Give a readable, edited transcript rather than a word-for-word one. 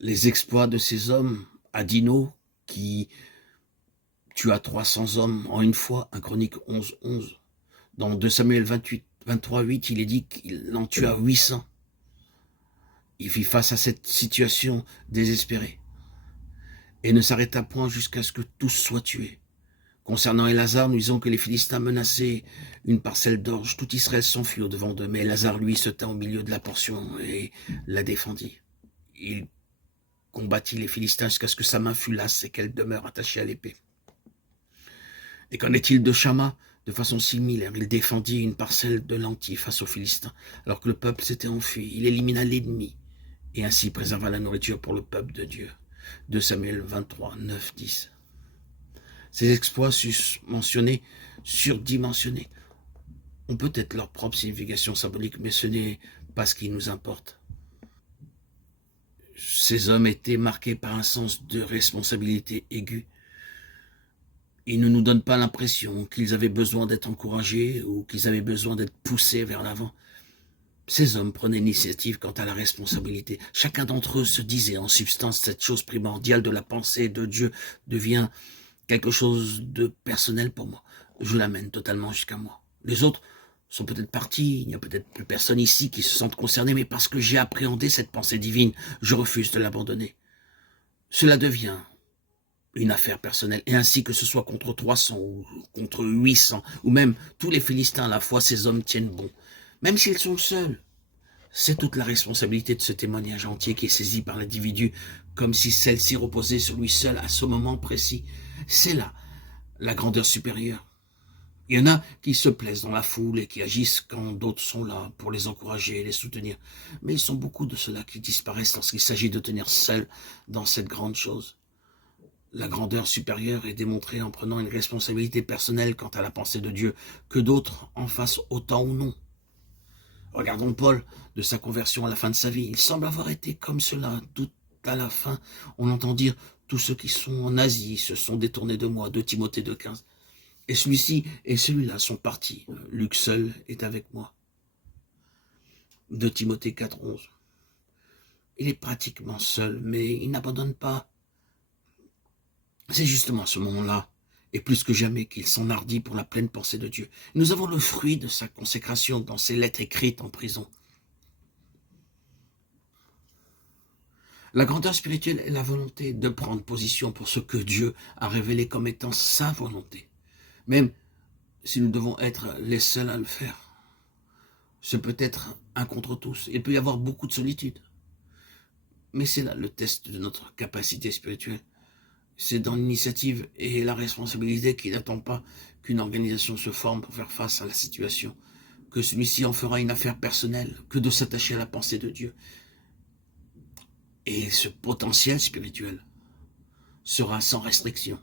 les exploits de ces hommes, Adino, qui tua 300 hommes en une fois, 1 Chronique 11, 11. Dans 2 Samuel 23, 8, il est dit qu'il en tua 800. Il fit face à cette situation désespérée et ne s'arrêta point jusqu'à ce que tous soient tués. Concernant Élasar, nous disons que les Philistins menaçaient une parcelle d'orge. Tout Israël s'enfuit au-devant d'eux, mais Élasar, lui, se tint au milieu de la portion et la défendit. Il combattit les Philistins jusqu'à ce que sa main fût lasse et qu'elle demeure attachée à l'épée. Et qu'en est-il de Shama? De façon similaire, il défendit une parcelle de lentilles face aux Philistins, alors que le peuple s'était enfui. Il élimina l'ennemi et ainsi préserva la nourriture pour le peuple de Dieu. 2 Samuel 23, 9, 10. Ces exploits susmentionnés, surdimensionnés, ont peut-être leur propre signification symbolique, mais ce n'est pas ce qui nous importe. Ces hommes étaient marqués par un sens de responsabilité aiguë. Ils ne nous donnent pas l'impression qu'ils avaient besoin d'être encouragés ou qu'ils avaient besoin d'être poussés vers l'avant. Ces hommes prenaient l'initiative quant à la responsabilité. Chacun d'entre eux se disait en substance cette chose primordiale de la pensée de Dieu devient quelque chose de personnel pour moi. Je l'amène totalement jusqu'à moi. Les autres sont peut-être partis, il n'y a peut-être plus personne ici qui se sente concerné, mais parce que j'ai appréhendé cette pensée divine, je refuse de l'abandonner. Cela devient une affaire personnelle, et ainsi que ce soit contre 300 ou contre 800, ou même tous les Philistins à la fois, ces hommes tiennent bon. Même s'ils sont seuls, c'est toute la responsabilité de ce témoignage entier qui est saisi par l'individu, comme si celle-ci reposait sur lui seul à ce moment précis. C'est là la grandeur supérieure. Il y en a qui se plaisent dans la foule et qui agissent quand d'autres sont là pour les encourager et les soutenir. Mais ils sont beaucoup de ceux-là qui disparaissent lorsqu'il s'agit de tenir seul dans cette grande chose. La grandeur supérieure est démontrée en prenant une responsabilité personnelle quant à la pensée de Dieu, que d'autres en fassent autant ou non. Regardons Paul, de sa conversion à la fin de sa vie. Il semble avoir été comme cela. Tout à la fin, on entend dire « Tous ceux qui sont en Asie se sont détournés de moi » 2 Timothée 2,15. Et celui-ci et celui-là sont partis. Luc seul est avec moi. 2 Timothée 4,11. Il est pratiquement seul, mais il n'abandonne pas. C'est justement à ce moment-là, et plus que jamais, qu'il s'enhardit pour la pleine pensée de Dieu. Nous avons le fruit de sa consécration dans ses lettres écrites en prison. La grandeur spirituelle est la volonté de prendre position pour ce que Dieu a révélé comme étant sa volonté. Même si nous devons être les seuls à le faire. Ce peut être un contre tous. Il peut y avoir beaucoup de solitude. Mais c'est là le test de notre capacité spirituelle. C'est dans l'initiative et la responsabilité qui n'attend pas qu'une organisation se forme pour faire face à la situation, que celui-ci en fera une affaire personnelle, que de s'attacher à la pensée de Dieu. Et ce potentiel spirituel sera sans restriction.